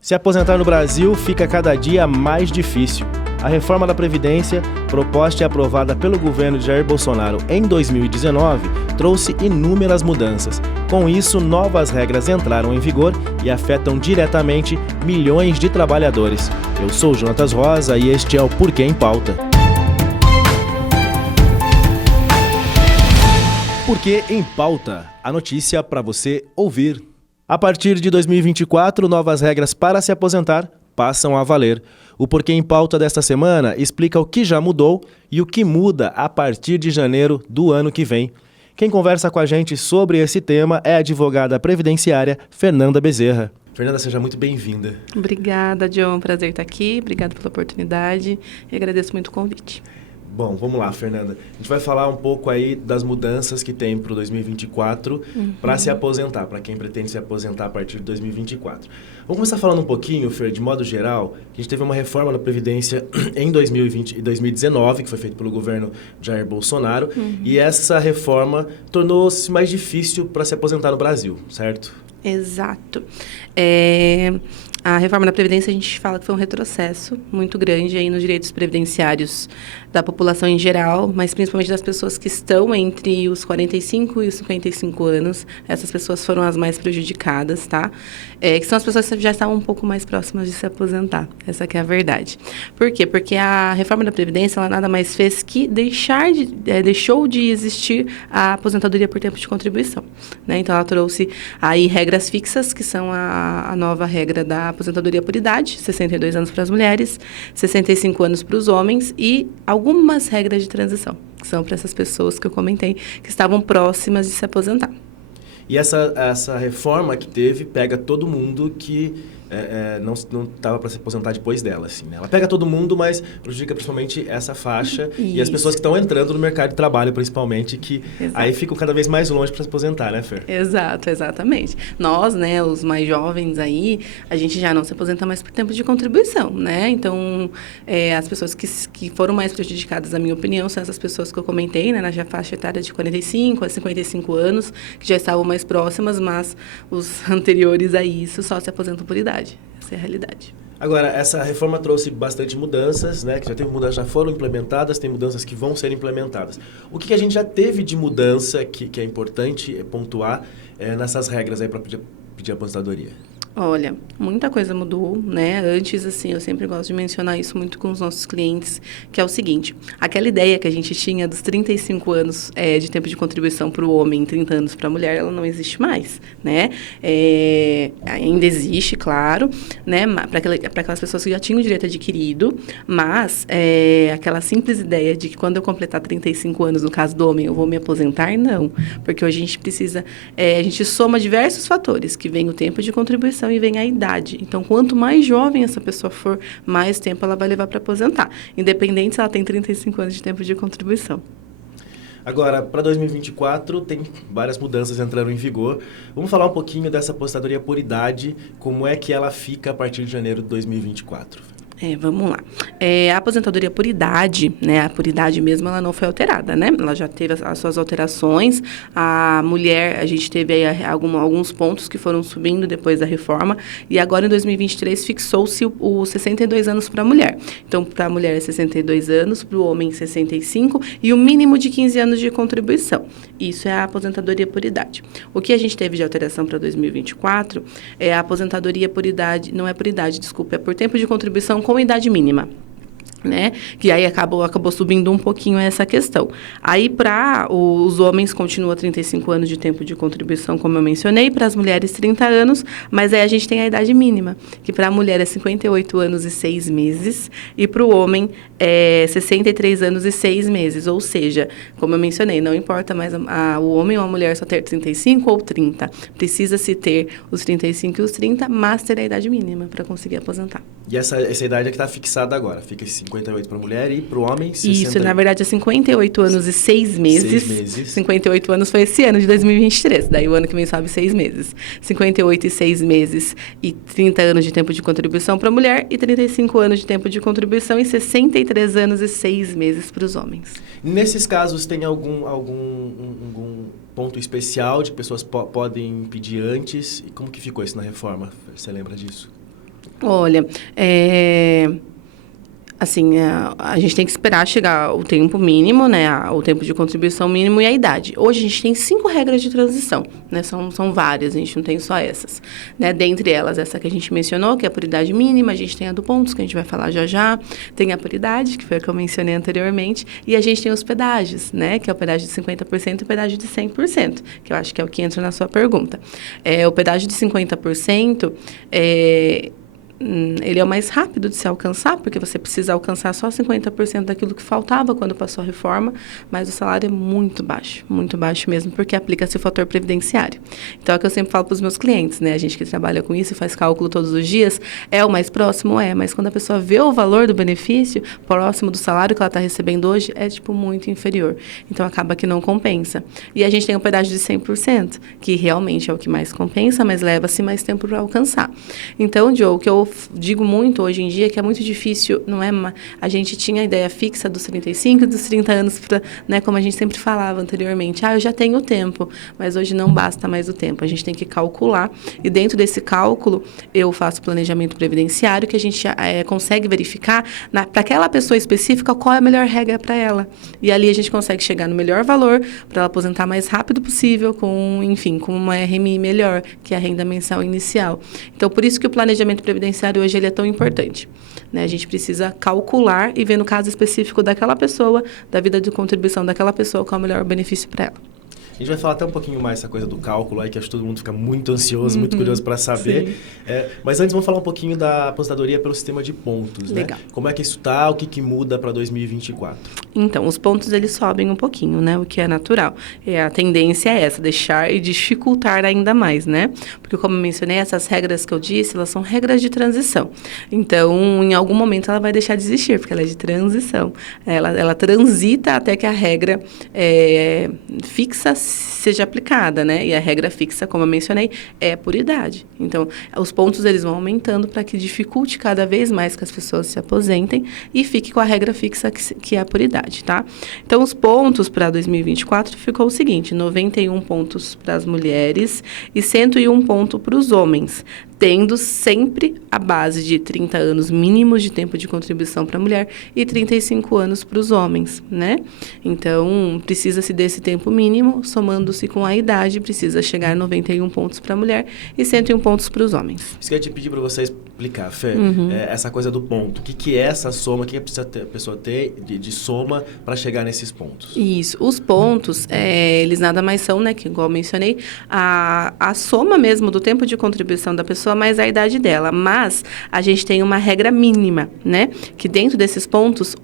Se aposentar no Brasil fica cada dia mais difícil. A reforma da Previdência, proposta e aprovada pelo governo de Jair Bolsonaro em 2019, trouxe inúmeras mudanças. Com isso, novas regras entraram em vigor e afetam diretamente milhões de trabalhadores. Eu sou Jonatas Rosa e este é o Porquê em Pauta. Porquê em Pauta, a notícia para você ouvir. A partir de 2024, novas regras para se aposentar passam a valer. O Porquê em Pauta desta semana explica o que já mudou e o que muda a partir de janeiro do ano que vem. Quem conversa com a gente sobre esse tema é a advogada previdenciária Fernanda Bezerra. Fernanda, seja muito bem-vinda. Obrigada, John. Prazer estar aqui. Obrigada pela oportunidade e agradeço muito o convite. Bom, vamos lá, Fernanda. A gente vai falar um pouco aí das mudanças que tem para o 2024 para se aposentar, para quem pretende se aposentar a partir de 2024. Vamos começar falando um pouquinho, Fer, de modo geral, que a gente teve uma reforma na Previdência em 2019, que foi feita pelo governo Jair Bolsonaro, e essa reforma tornou-se mais difícil para se aposentar no Brasil, certo? Exato. A reforma da Previdência, a gente fala que foi um retrocesso muito grande aí nos direitos previdenciários da população em geral, mas principalmente das pessoas que estão entre os 45 e os 55 anos. Essas pessoas foram as mais prejudicadas, tá? Que são as pessoas que já estavam um pouco mais próximas de se aposentar. Essa que é a verdade. Por quê? Porque a reforma da Previdência, ela nada mais fez que deixou de existir a aposentadoria por tempo de contribuição, né? Então, ela trouxe aí regras fixas, que são a nova regra da aposentadoria por idade, 62 anos para as mulheres, 65 anos para os homens e algumas regras de transição, que são para essas pessoas que eu comentei, que estavam próximas de se aposentar. E essa reforma que teve pega todo mundo que não estava para se aposentar depois dela, assim, né? Ela pega todo mundo, mas prejudica principalmente essa faixa e as pessoas que estão entrando no mercado de trabalho, principalmente, que aí ficam cada vez mais longe para se aposentar, né, Fer? Exato, exatamente. Nós, né, os mais jovens aí, a gente já não se aposenta mais por tempo de contribuição, né? Então, as pessoas que foram mais prejudicadas, na minha opinião, são essas pessoas que eu comentei, né, na faixa etária de 45 a 55 anos, que já estavam mais próximas, mas os anteriores a isso só se aposentam por idade. Essa é a realidade. Agora, essa reforma trouxe bastante mudanças, né? Que já foram implementadas, tem mudanças que vão ser implementadas. O que a gente já teve de mudança que é importante pontuar nessas regras aí para pedir aposentadoria? Olha, muita coisa mudou, né? Antes, assim, eu sempre gosto de mencionar isso muito com os nossos clientes, que é o seguinte, aquela ideia que a gente tinha dos 35 anos de tempo de contribuição para o homem e 30 anos para a mulher, ela não existe mais, né? Ainda existe, claro, né? Para aquelas pessoas que já tinham o direito adquirido, mas aquela simples ideia de que quando eu completar 35 anos, no caso do homem, eu vou me aposentar, não. Porque hoje a gente precisa, a gente soma diversos fatores, que vem o tempo de contribuição e vem a idade. Então, quanto mais jovem essa pessoa for, mais tempo ela vai levar para aposentar, independente se ela tem 35 anos de tempo de contribuição. Agora, para 2024, tem várias mudanças entrando em vigor. Vamos falar um pouquinho dessa aposentadoria por idade, como é que ela fica a partir de janeiro de 2024. Vamos lá. A aposentadoria por idade, né? A por idade mesmo, ela não foi alterada, né? Ela já teve as suas alterações. A mulher, a gente teve aí alguns pontos que foram subindo depois da reforma. E agora, em 2023, fixou-se os 62 anos para a mulher. Então, para a mulher é 62 anos, para o homem 65 e o mínimo de 15 anos de contribuição. Isso é a aposentadoria por idade. O que a gente teve de alteração para 2024 é a aposentadoria por idade, não é por idade, desculpa, é por tempo de contribuição com idade mínima, né? Que aí acabou subindo um pouquinho essa questão. Aí, para os homens, continua 35 anos de tempo de contribuição, como eu mencionei, para as mulheres, 30 anos, mas aí a gente tem a idade mínima, que para a mulher é 58 anos e 6 meses, e para o homem é 63 anos e 6 meses, ou seja, como eu mencionei, não importa mais o homem ou a mulher só ter 35 ou 30, precisa-se ter os 35 e os 30, mas ter a idade mínima para conseguir aposentar. E essa idade é que está fixada agora, fica 58 para a mulher e para o homem 60... Isso, na verdade, é 58 anos e 6 meses. 6 meses. 58 anos foi esse ano de 2023, daí o ano que vem sobe 6 meses. 58 e 6 meses e 30 anos de tempo de contribuição para a mulher e 35 anos de tempo de contribuição e 63 anos e 6 meses para os homens. Nesses casos, tem algum ponto especial de que pessoas podem pedir antes? E como que ficou isso na reforma? Você lembra disso? Olha, assim, a gente tem que esperar chegar o tempo mínimo, né, o tempo de contribuição mínimo e a idade. Hoje a gente tem 5 regras de transição, né, são várias, a gente não tem só essas, né, dentre elas essa que a gente mencionou, que é a por idade mínima, a gente tem a do pontos, que a gente vai falar já já, tem a por idade, que foi a que eu mencionei anteriormente, e a gente tem os pedágios, né, que é o pedágio de 50% e o pedágio de 100%, que eu acho que é o que entra na sua pergunta. O pedágio de 50%, ele é o mais rápido de se alcançar, porque você precisa alcançar só 50% daquilo que faltava quando passou a reforma, mas o salário é muito baixo mesmo, porque aplica-se o fator previdenciário. Então, é o que eu sempre falo para os meus clientes, né? A gente que trabalha com isso e faz cálculo todos os dias, é o mais próximo? Mas quando a pessoa vê o valor do benefício, próximo do salário que ela está recebendo hoje, é, muito inferior. Então, acaba que não compensa. E a gente tem o pedágio de 100%, que realmente é o que mais compensa, mas leva-se mais tempo para alcançar. Então, Joe, o que eu digo muito hoje em dia que é muito difícil, não é? A gente tinha a ideia fixa dos 35 e dos 30 anos, né, como a gente sempre falava anteriormente. Eu já tenho tempo, mas hoje não basta mais o tempo. A gente tem que calcular e dentro desse cálculo eu faço planejamento previdenciário que a gente consegue verificar para aquela pessoa específica qual é a melhor regra para ela. E ali a gente consegue chegar no melhor valor para ela aposentar mais rápido possível com uma RMI melhor, que é a renda mensal inicial. Então, por isso que o planejamento previdenciário hoje ele é tão importante, né? A gente precisa calcular e ver no caso específico daquela pessoa, da vida de contribuição daquela pessoa, qual é o melhor benefício para ela. A gente vai falar até um pouquinho mais essa coisa do cálculo aí, que acho que todo mundo fica muito ansioso, muito curioso para saber. Mas antes vamos falar um pouquinho da aposentadoria pelo sistema de pontos, né? Legal. Como é que isso está, o que muda para 2024? Então, os pontos eles sobem um pouquinho, né? O que é natural. A tendência é essa, deixar e dificultar ainda mais, né? Porque, como eu mencionei, essas regras que eu disse, elas são regras de transição. Então, em algum momento ela vai deixar de existir, porque ela é de transição. Ela transita até que a regra fixa seja aplicada, né? E a regra fixa, como eu mencionei, é por idade. Então, os pontos eles vão aumentando para que dificulte cada vez mais que as pessoas se aposentem e fique com a regra fixa que é por idade, tá? Então, os pontos para 2024 ficou o seguinte: 91 pontos para as mulheres e 101 pontos para os homens, tendo sempre a base de 30 anos mínimos de tempo de contribuição para a mulher e 35 anos para os homens, né? Então, precisa-se desse tempo mínimo, somando-se com a idade, precisa chegar a 91 pontos para a mulher e 101 pontos para os homens. Isso que eu ia te pedir para você explicar, Fê, essa coisa do ponto. O que é essa soma, o que precisa a pessoa ter de soma para chegar nesses pontos? Isso. Os pontos, eles nada mais são, né, que igual eu mencionei, a soma mesmo do tempo de contribuição da pessoa mais a idade dela. Mas a gente tem uma regra mínima, né, que dentro desses pontos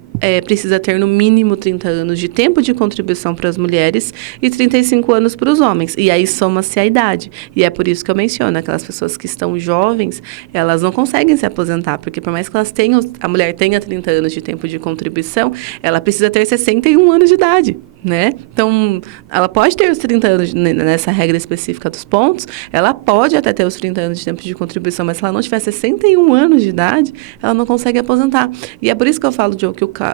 precisa ter no mínimo 30 anos de tempo de contribuição para as mulheres e 35 anos para os homens. E aí soma-se a idade. E é por isso que eu menciono, aquelas pessoas que estão jovens, elas não conseguem se aposentar, porque por mais que a mulher tenha 30 anos de tempo de contribuição, ela precisa ter 61 anos de idade, né? Então, ela pode ter os 30 anos nessa regra específica dos pontos, ela pode até ter os 30 anos de tempo de contribuição, mas se ela não tiver 61 anos de idade, ela não consegue aposentar. E é por isso que eu falo, Joe,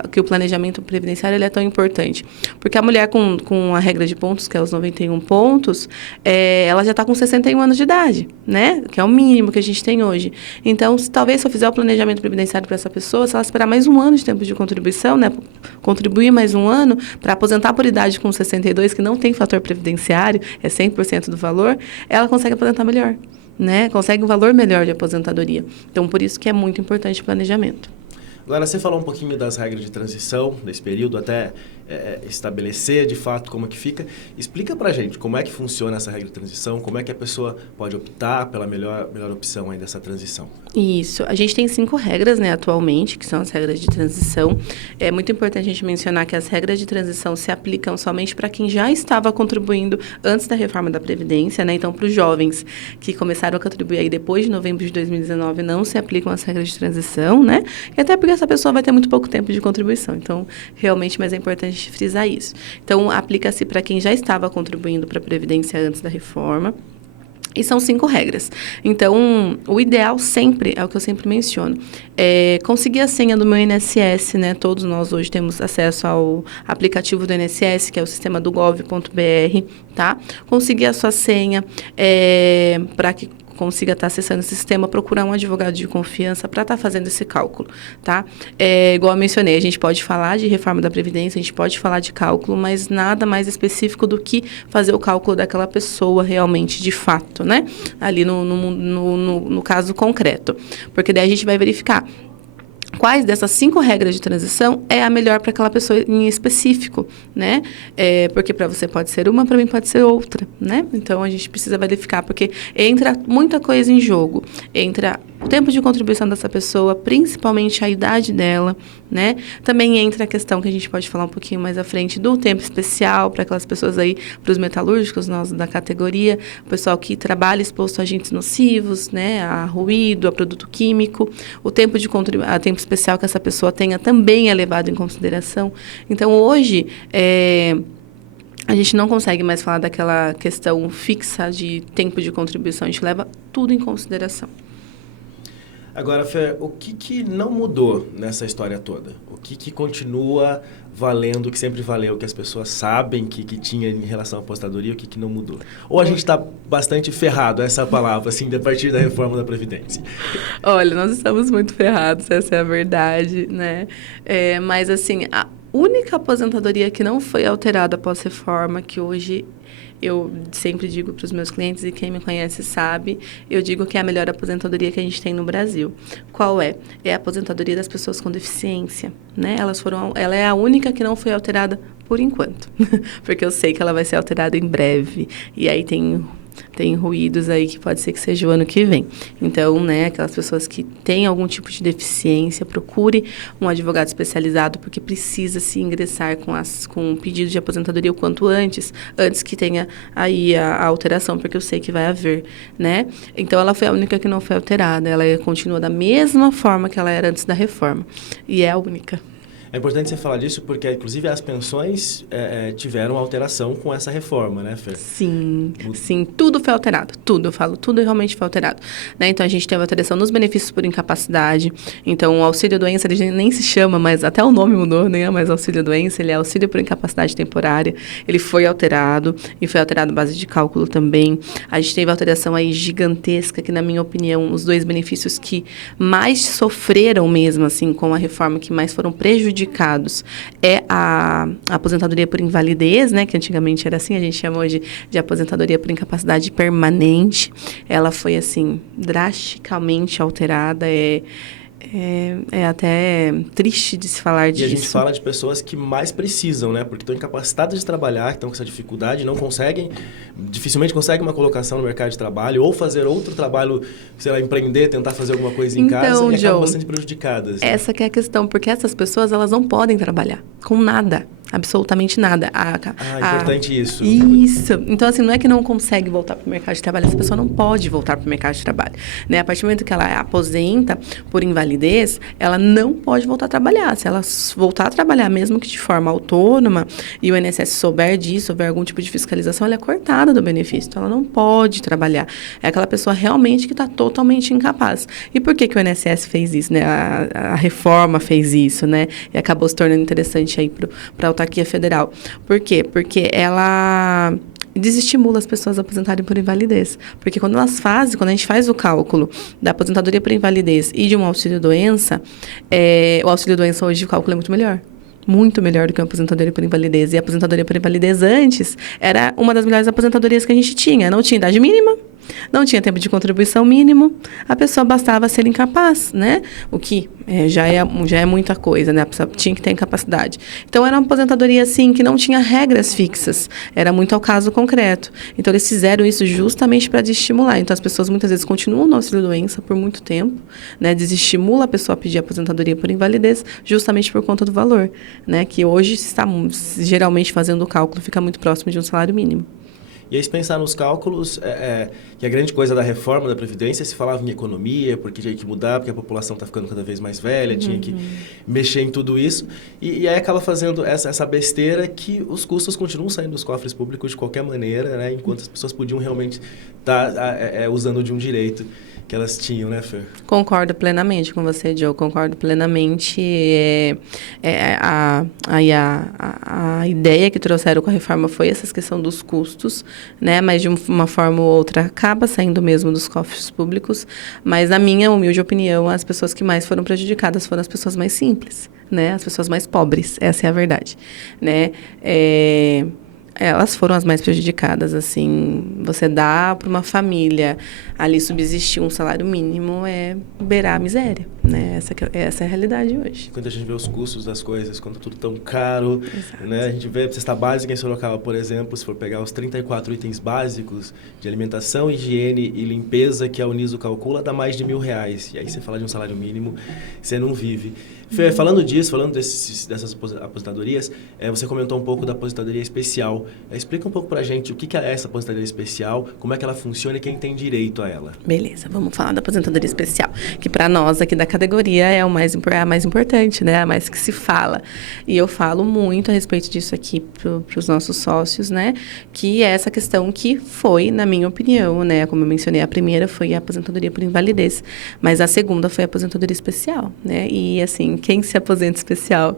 que o planejamento previdenciário ele é tão importante. Porque a mulher com a regra de pontos, que é os 91 pontos, ela já está com 61 anos de idade, né? Que é o mínimo que a gente tem hoje. Então, talvez se eu fizer o planejamento previdenciário para essa pessoa, se ela esperar mais um ano de tempo de contribuição, né? Contribuir mais um ano para aposentar por idade com 62, que não tem fator previdenciário, é 100% do valor, ela consegue aposentar melhor, né? Consegue um valor melhor de aposentadoria. Então, por isso que é muito importante o planejamento. Agora, você falou um pouquinho das regras de transição, desse período, até estabelecer de fato como é que fica. Explica pra gente como é que funciona essa regra de transição, como é que a pessoa pode optar pela melhor opção aí dessa transição. Isso. A gente tem 5 regras, né, atualmente, que são as regras de transição. É muito importante a gente mencionar que as regras de transição se aplicam somente para quem já estava contribuindo antes da reforma da Previdência, né? Então, para os jovens que começaram a contribuir aí depois de novembro de 2019, não se aplicam as regras de transição, né? E até porque essa pessoa vai ter muito pouco tempo de contribuição. Então, realmente, mas é importante frisar isso. Então, aplica-se para quem já estava contribuindo para a Previdência antes da reforma. E são 5 regras. Então, o ideal sempre, é o que eu sempre menciono, é conseguir a senha do meu INSS, né? Todos nós hoje temos acesso ao aplicativo do INSS, que é o sistema do gov.br, tá? Conseguir a sua senha para que consiga estar acessando esse sistema, procurar um advogado de confiança para estar fazendo esse cálculo, tá? Igual eu mencionei, a gente pode falar de reforma da Previdência, a gente pode falar de cálculo, mas nada mais específico do que fazer o cálculo daquela pessoa realmente, de fato, né? Ali no caso concreto. Porque daí a gente vai verificar quais dessas 5 regras de transição é a melhor para aquela pessoa em específico, né? Porque para você pode ser uma, para mim pode ser outra, né? Então, a gente precisa verificar, porque entra muita coisa em jogo. Entra o tempo de contribuição dessa pessoa, principalmente a idade dela, né? Também entra a questão que a gente pode falar um pouquinho mais à frente do tempo especial para aquelas pessoas aí, para os metalúrgicos, nós da categoria, o pessoal que trabalha exposto a agentes nocivos, né? A ruído, a produto químico, o tempo de tempo especial que essa pessoa tenha também é levado em consideração. Então, hoje, a gente não consegue mais falar daquela questão fixa de tempo de contribuição, a gente leva tudo em consideração. Agora, Fer, o que não mudou nessa história toda? O que continua valendo, que sempre valeu, que as pessoas sabem que tinha em relação à aposentadoria, o que não mudou? Ou a gente está bastante ferrado, essa palavra, assim, a partir da reforma da Previdência? Olha, nós estamos muito ferrados, essa é a verdade, né? Mas, assim, a única aposentadoria que não foi alterada após reforma, que hoje eu sempre digo para os meus clientes, e quem me conhece sabe, eu digo que é a melhor aposentadoria que a gente tem no Brasil. Qual é? É a aposentadoria das pessoas com deficiência, né? Ela é a única que não foi alterada por enquanto, porque eu sei que ela vai ser alterada em breve. E aí tem ruídos aí que pode ser que seja o ano que vem. Então, né, aquelas pessoas que têm algum tipo de deficiência, procure um advogado especializado, porque precisa se ingressar com um pedido de aposentadoria o quanto antes que tenha aí a alteração, porque eu sei que vai haver, né? Então, ela foi a única que não foi alterada. Ela continua da mesma forma que ela era antes da reforma. E é a única. É importante você falar disso porque, inclusive, as pensões tiveram alteração com essa reforma, né, Fer? Sim, tudo foi alterado, tudo, eu falo, tudo realmente foi alterado, né? Então, a gente teve alteração nos benefícios por incapacidade, então, o auxílio-doença, ele nem se chama, mas até o nome mudou, nem é mais auxílio-doença, ele é auxílio por incapacidade temporária, ele foi alterado, e foi alterado base de cálculo também. A gente teve alteração aí gigantesca, que, na minha opinião, os 2 benefícios que mais sofreram mesmo, assim, com a reforma, que mais foram prejudicados, é a aposentadoria por invalidez, né, que antigamente era assim, a gente chama hoje de aposentadoria por incapacidade permanente. Ela foi, assim, drasticamente alterada, é até triste de se falar disso. E a gente fala de pessoas que mais precisam, né? Porque estão incapacitadas de trabalhar, que estão com essa dificuldade, dificilmente conseguem uma colocação no mercado de trabalho, ou fazer outro trabalho, sei lá, empreender, tentar fazer alguma coisa em casa, e acabam bastante prejudicadas. Essa que é a questão, porque essas pessoas, elas não podem trabalhar com nada. Absolutamente nada. Importante isso. Isso. Então, assim, não é que não consegue voltar para o mercado de trabalho, essa pessoa não pode voltar para o mercado de trabalho, né? A partir do momento que ela aposenta por invalidez, ela não pode voltar a trabalhar. Se ela voltar a trabalhar, mesmo que de forma autônoma, e o INSS souber disso, houver algum tipo de fiscalização, ela é cortada do benefício. Então, ela não pode trabalhar. É aquela pessoa realmente que está totalmente incapaz. E por que o INSS fez isso, né? A reforma fez isso, né? E acabou se tornando interessante aí para a autarquia federal. Por quê? Porque ela desestimula as pessoas a aposentarem por invalidez. Porque quando a gente faz o cálculo da aposentadoria por invalidez e de um auxílio-doença, o auxílio-doença hoje o cálculo é muito melhor. Muito melhor do que a aposentadoria por invalidez. E a aposentadoria por invalidez antes era uma das melhores aposentadorias que a gente tinha. Não tinha idade mínima, não tinha tempo de contribuição mínimo, a pessoa bastava ser incapaz, né? O que já é muita coisa, né? A pessoa tinha que ter incapacidade. Então, era uma aposentadoria, assim, que não tinha regras fixas. Era muito ao caso concreto. Então, eles fizeram isso justamente para desestimular. Então, as pessoas, muitas vezes, continuam no auxílio-doença por muito tempo, né? Desestimula a pessoa a pedir aposentadoria por invalidez justamente por conta do valor, né? Que hoje está, geralmente, fazendo o cálculo, fica muito próximo de um salário mínimo. E aí, se pensar nos cálculos, que a grande coisa da reforma da Previdência se falava em economia, porque tinha que mudar, porque a população está ficando cada vez mais velha, tinha que mexer em tudo isso. E aí acaba fazendo essa besteira que os custos continuam saindo dos cofres públicos de qualquer maneira, né? Enquanto as pessoas podiam realmente estar usando de um direito que elas tinham, né, Fer? Concordo plenamente com você, Joe. Concordo plenamente. A ideia que trouxeram com a reforma foi essa questão dos custos, né? Mas de uma forma ou outra acaba saindo mesmo dos cofres públicos. Mas, na minha humilde opinião, as pessoas que mais foram prejudicadas foram as pessoas mais simples, né? As pessoas mais pobres. Essa é a verdade, né? Elas foram as mais prejudicadas, assim, você dá para uma família ali subsistir um salário mínimo é beirar a miséria, né? Essa é a realidade hoje. Quando a gente vê os custos das coisas, quando tudo tão caro, né? A gente vê a cesta básica em Sorocaba, por exemplo, se for pegar os 34 itens básicos de alimentação, higiene e limpeza que a Uniso calcula, dá mais de R$1.000. E aí você fala de um salário mínimo, você não vive. Fê, falando disso, falando dessas aposentadorias, você comentou um pouco da aposentadoria especial. Explica um pouco pra gente o que é essa aposentadoria especial, como é que ela funciona e quem tem direito a ela. Beleza, vamos falar da aposentadoria especial, que para nós aqui da categoria é a mais importante, né? A mais que se fala. E eu falo muito a respeito disso aqui para os nossos sócios, né? Que é essa questão que foi, na minha opinião, né? Como eu mencionei, a primeira foi a aposentadoria por invalidez, mas a segunda foi a aposentadoria especial, né? E assim, quem se aposenta especial?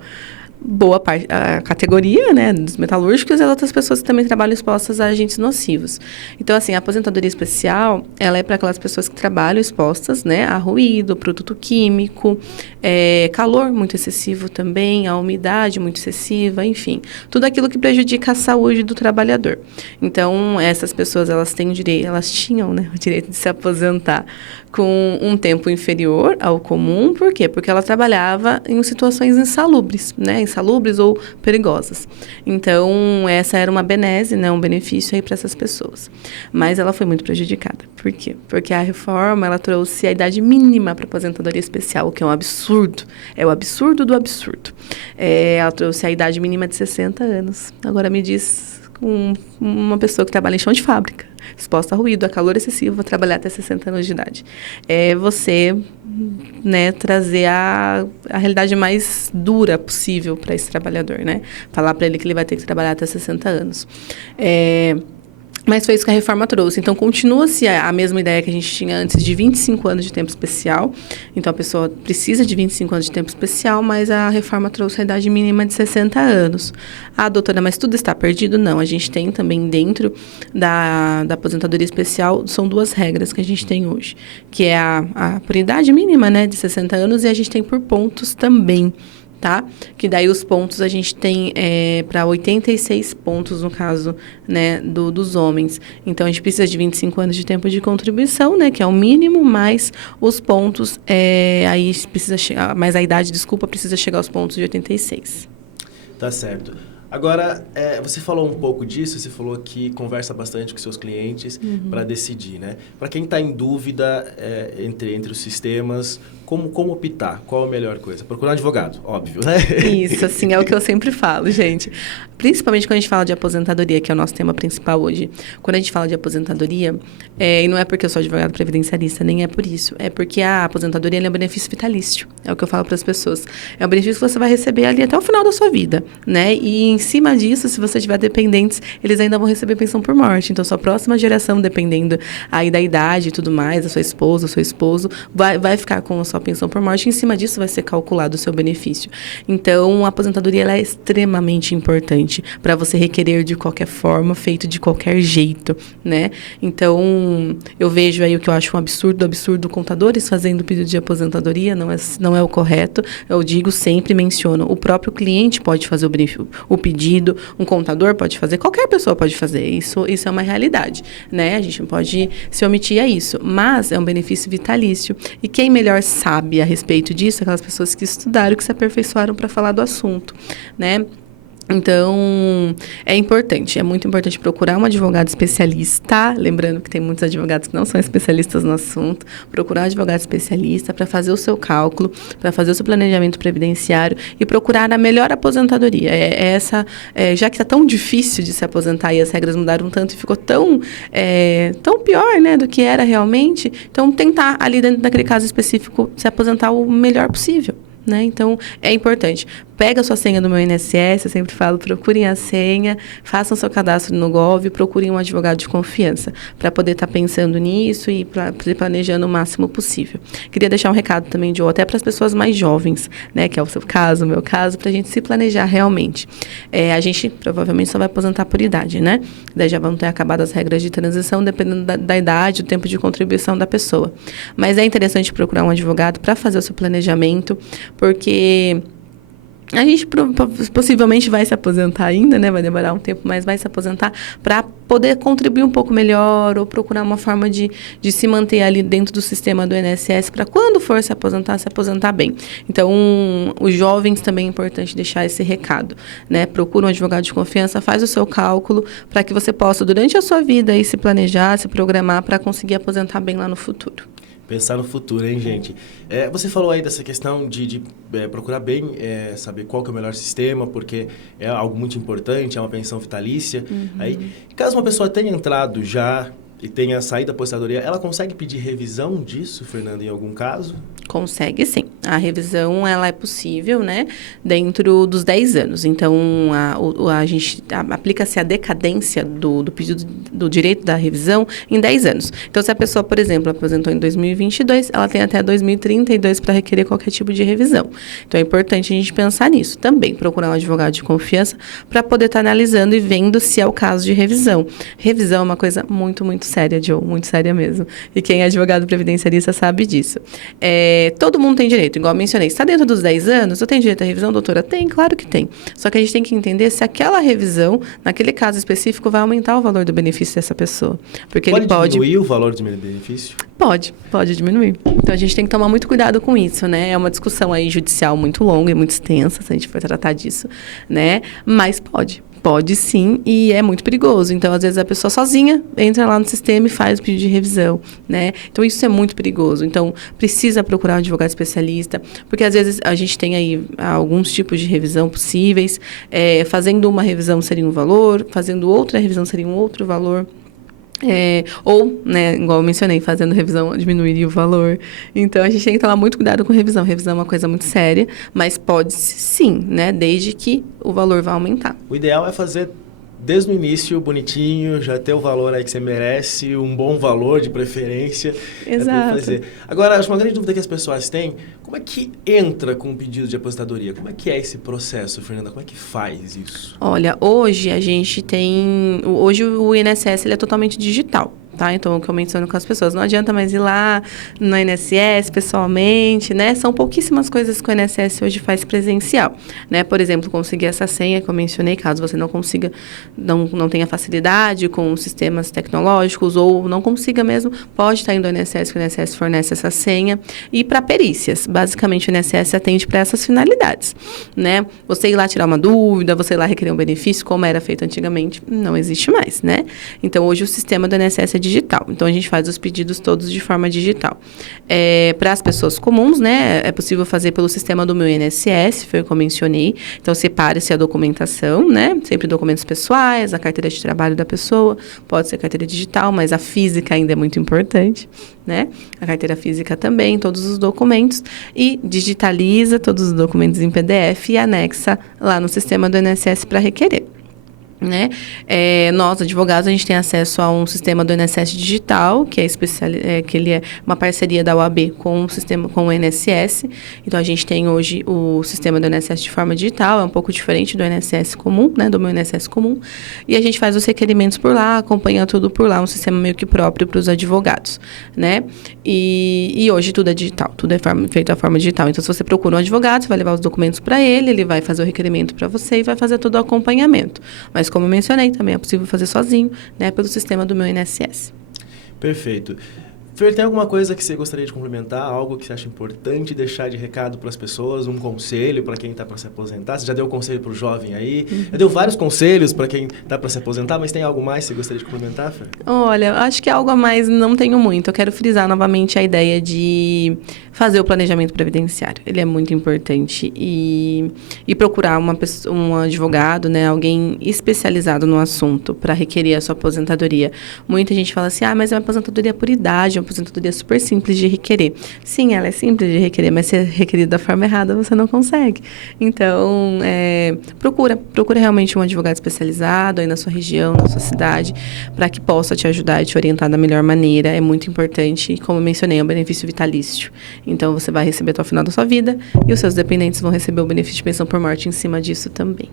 Boa parte, a categoria, né, dos metalúrgicos e as outras pessoas que também trabalham expostas a agentes nocivos. Então, assim, a aposentadoria especial, ela é para aquelas pessoas que trabalham expostas, né, a ruído, produto químico, calor muito excessivo também, a umidade muito excessiva, enfim, tudo aquilo que prejudica a saúde do trabalhador. Então, essas pessoas, elas têm o direito, elas tinham, né, o direito de se aposentar com um tempo inferior ao comum. Por quê? Porque ela trabalhava em situações insalubres, né? Insalubres ou perigosas. Então, essa era uma benese, né? Um benefício aí para essas pessoas. Mas ela foi muito prejudicada. Por quê? Porque a reforma, ela trouxe a idade mínima para aposentadoria especial, o que é um absurdo. É o absurdo do absurdo. Ela trouxe a idade mínima de 60 anos. Agora me diz uma pessoa que trabalha em chão de fábrica, exposta a ruído, a calor excessivo, vai trabalhar até 60 anos de idade. É você, né, trazer a realidade mais dura possível para esse trabalhador, né? Falar para ele que ele vai ter que trabalhar até 60 anos. Mas foi isso que a reforma trouxe. Então, continua-se a mesma ideia que a gente tinha antes de 25 anos de tempo especial. Então, a pessoa precisa de 25 anos de tempo especial, mas a reforma trouxe a idade mínima de 60 anos. Ah, doutora, mas tudo está perdido? Não, a gente tem também dentro da aposentadoria especial, são duas regras que a gente tem hoje, que é a por idade mínima, né, de 60 anos, e a gente tem por pontos também. Tá? Que daí os pontos a gente tem para 86 pontos, no caso, né, dos homens. Então, a gente precisa de 25 anos de tempo de contribuição, né, que é o mínimo, mais os pontos, aí precisa chegar, mais a idade, precisa chegar aos pontos de 86. Tá certo. Agora, você falou um pouco disso, você falou que conversa bastante com seus clientes para decidir, né? Para quem está em dúvida entre os sistemas, como optar? Qual a melhor coisa? Procurar um advogado, óbvio, né? Isso, assim, é o que eu sempre falo, gente. Principalmente quando a gente fala de aposentadoria, que é o nosso tema principal hoje. Quando a gente fala de aposentadoria, e não é porque eu sou advogado previdenciarista, nem é por isso. É porque a aposentadoria é um benefício vitalício. É o que eu falo para as pessoas. É um benefício que você vai receber ali até o final da sua vida, né? E em cima disso, se você tiver dependentes, eles ainda vão receber pensão por morte. Então, sua próxima geração, dependendo aí da idade e tudo mais, a sua esposa, o seu esposo, vai ficar com a sua pensão por morte. Em cima disso, vai ser calculado o seu benefício. Então, a aposentadoria ela é extremamente importante para você requerer de qualquer forma, feito de qualquer jeito, né? Então, eu vejo aí o que eu acho um absurdo, contadores fazendo pedido de aposentadoria, não é o correto. Eu digo, sempre menciono, o próprio cliente pode fazer o pedido, um contador pode fazer, qualquer pessoa pode fazer. Isso é uma realidade, né? A gente não pode se omitir a isso, mas é um benefício vitalício. E quem melhor sabe a respeito disso? Aquelas pessoas que estudaram, que se aperfeiçoaram para falar do assunto, né? Então, é muito importante procurar um advogado especialista, lembrando que tem muitos advogados que não são especialistas no assunto, procurar um advogado especialista para fazer o seu cálculo, para fazer o seu planejamento previdenciário e procurar a melhor aposentadoria. Já que está tão difícil de se aposentar e as regras mudaram tanto e ficou tão pior, né, do que era realmente, então tentar ali dentro daquele caso específico se aposentar o melhor possível. né? Então, é importante. Pega a sua senha do meu INSS, eu sempre falo, procurem a senha, façam seu cadastro no Gov, procurem um advogado de confiança para poder estar pensando nisso e planejando o máximo possível. Queria deixar um recado também, Joe, até para as pessoas mais jovens, né? Que é o seu caso, o meu caso, para a gente se planejar realmente. A gente provavelmente só vai aposentar por idade, né? Daí já vão ter acabado as regras de transição, dependendo da idade, do tempo de contribuição da pessoa. Mas é interessante procurar um advogado para fazer o seu planejamento, porque a gente possivelmente vai se aposentar ainda, né? Vai demorar um tempo, mas vai se aposentar para poder contribuir um pouco melhor ou procurar uma forma de se manter ali dentro do sistema do INSS para quando for se aposentar bem. Então, os jovens também é importante deixar esse recado, né? Procura um advogado de confiança, faz o seu cálculo para que você possa, durante a sua vida, aí, se planejar, se programar para conseguir aposentar bem lá no futuro. Pensar no futuro, hein, gente? Você falou aí dessa questão de procurar bem, saber qual que é o melhor sistema, porque é algo muito importante, é uma pensão vitalícia. Uhum. Aí, caso uma pessoa tenha entrado já e tenha saído da aposentadoria, ela consegue pedir revisão disso, Fernanda, em algum caso? Consegue, sim. A revisão, ela é possível, né, dentro dos 10 anos. Então, a gente aplica-se a decadência do pedido do direito da revisão em 10 anos. Então, se a pessoa, por exemplo, aposentou em 2022, ela tem até 2032 para requerer qualquer tipo de revisão. Então, é importante a gente pensar nisso. Também procurar um advogado de confiança para poder estar analisando e vendo se é o caso de revisão. Revisão é uma coisa muito, muito séria, Joe, muito séria mesmo. E quem é advogado previdenciarista sabe disso. Todo mundo tem direito, igual eu mencionei. Está dentro dos 10 anos, eu tenho direito à revisão, doutora? Tem, claro que tem. Só que a gente tem que entender se aquela revisão, naquele caso específico, vai aumentar o valor do benefício dessa pessoa. Porque ele pode diminuir o valor do benefício? Pode diminuir. Então, a gente tem que tomar muito cuidado com isso, né? É uma discussão aí judicial muito longa e muito extensa, se a gente for tratar disso, né? Mas pode sim, e é muito perigoso. Então, às vezes, a pessoa sozinha entra lá no sistema e faz o pedido de revisão, né? Então, isso é muito perigoso. Então, precisa procurar um advogado especialista, porque, às vezes, a gente tem aí alguns tipos de revisão possíveis. Fazendo uma revisão seria um valor, fazendo outra revisão seria um outro valor. Ou, né, igual eu mencionei, fazendo revisão diminuiria o valor. Então, a gente tem que tomar muito cuidado com revisão. Revisão é uma coisa muito séria, mas pode sim, né, desde que o valor vá aumentar. O ideal é fazer desde o início, bonitinho, já ter o valor aí que você merece, um bom valor de preferência. Exato. Agora, acho uma grande dúvida que as pessoas têm, como é que entra com o pedido de aposentadoria? Como é que é esse processo, Fernanda? Como é que faz isso? Olha, hoje a gente tem... Hoje o INSS ele é totalmente digital. Tá? Então, o que eu menciono com as pessoas, não adianta mais ir lá no INSS pessoalmente, né? São pouquíssimas coisas que o INSS hoje faz presencial, né? Por exemplo, conseguir essa senha que eu mencionei, caso você não consiga, não tenha facilidade com sistemas tecnológicos ou não consiga mesmo, pode estar indo ao INSS, que o INSS fornece essa senha. E para perícias, basicamente o INSS atende para essas finalidades, né? Você ir lá tirar uma dúvida, você ir lá requerer um benefício, como era feito antigamente, não existe mais, né? Então, hoje o sistema do INSS é digital. Então, a gente faz os pedidos todos de forma digital. Para as pessoas comuns, né, é possível fazer pelo sistema do meu INSS, foi o que eu mencionei. Então, separe-se a documentação, né, sempre documentos pessoais, a carteira de trabalho da pessoa, pode ser carteira digital, mas a física ainda é muito importante, né, a carteira física também, todos os documentos, e digitaliza todos os documentos em PDF e anexa lá no sistema do INSS para requerer. Né? Nós, advogados, a gente tem acesso a um sistema do INSS digital, que que ele é uma parceria da OAB com o INSS. Então, a gente tem hoje o sistema do INSS de forma digital, é um pouco diferente do INSS comum, né? Do meu INSS comum. E a gente faz os requerimentos por lá, acompanha tudo por lá, um sistema meio que próprio para os advogados, né? E hoje tudo é digital, tudo é feito da forma digital. Então, se você procura um advogado, você vai levar os documentos para ele vai fazer o requerimento para você e vai fazer todo o acompanhamento. Mas, como eu mencionei, também é possível fazer sozinho, né, pelo sistema do meu INSS. Perfeito. Fer, tem alguma coisa que você gostaria de complementar? Algo que você acha importante deixar de recado para as pessoas? Um conselho para quem está para se aposentar? Você já deu conselho para o jovem aí? Já deu vários conselhos para quem está para se aposentar, mas tem algo mais que você gostaria de complementar, Fer? Olha, acho que algo a mais não tenho muito. Eu quero frisar novamente a ideia de fazer o planejamento previdenciário. Ele é muito importante e procurar um advogado, né, alguém especializado no assunto para requerer a sua aposentadoria. Muita gente fala assim, mas é uma aposentadoria por idade, uma aposentadoria super simples de requerer. Sim, ela é simples de requerer, mas se é requerido da forma errada, você não consegue. Então, procura realmente um advogado especializado aí na sua região, na sua cidade, para que possa te ajudar e te orientar da melhor maneira. É muito importante, e como eu mencionei, é um benefício vitalício. Então, você vai receber até o final da sua vida e os seus dependentes vão receber o benefício de pensão por morte em cima disso também.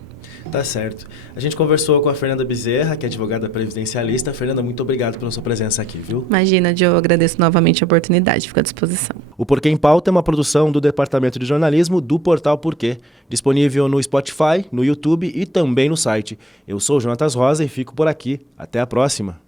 Tá certo. A gente conversou com a Fernanda Bezerra, que é advogada previdencialista. Fernanda, muito obrigado pela sua presença aqui, viu? Imagina, Joe, eu agradeço novamente a oportunidade, fico à disposição. O Porquê em Pauta é uma produção do Departamento de Jornalismo do Portal Porquê, disponível no Spotify, no YouTube e também no site. Eu sou o Jonatas Rosa e fico por aqui. Até a próxima.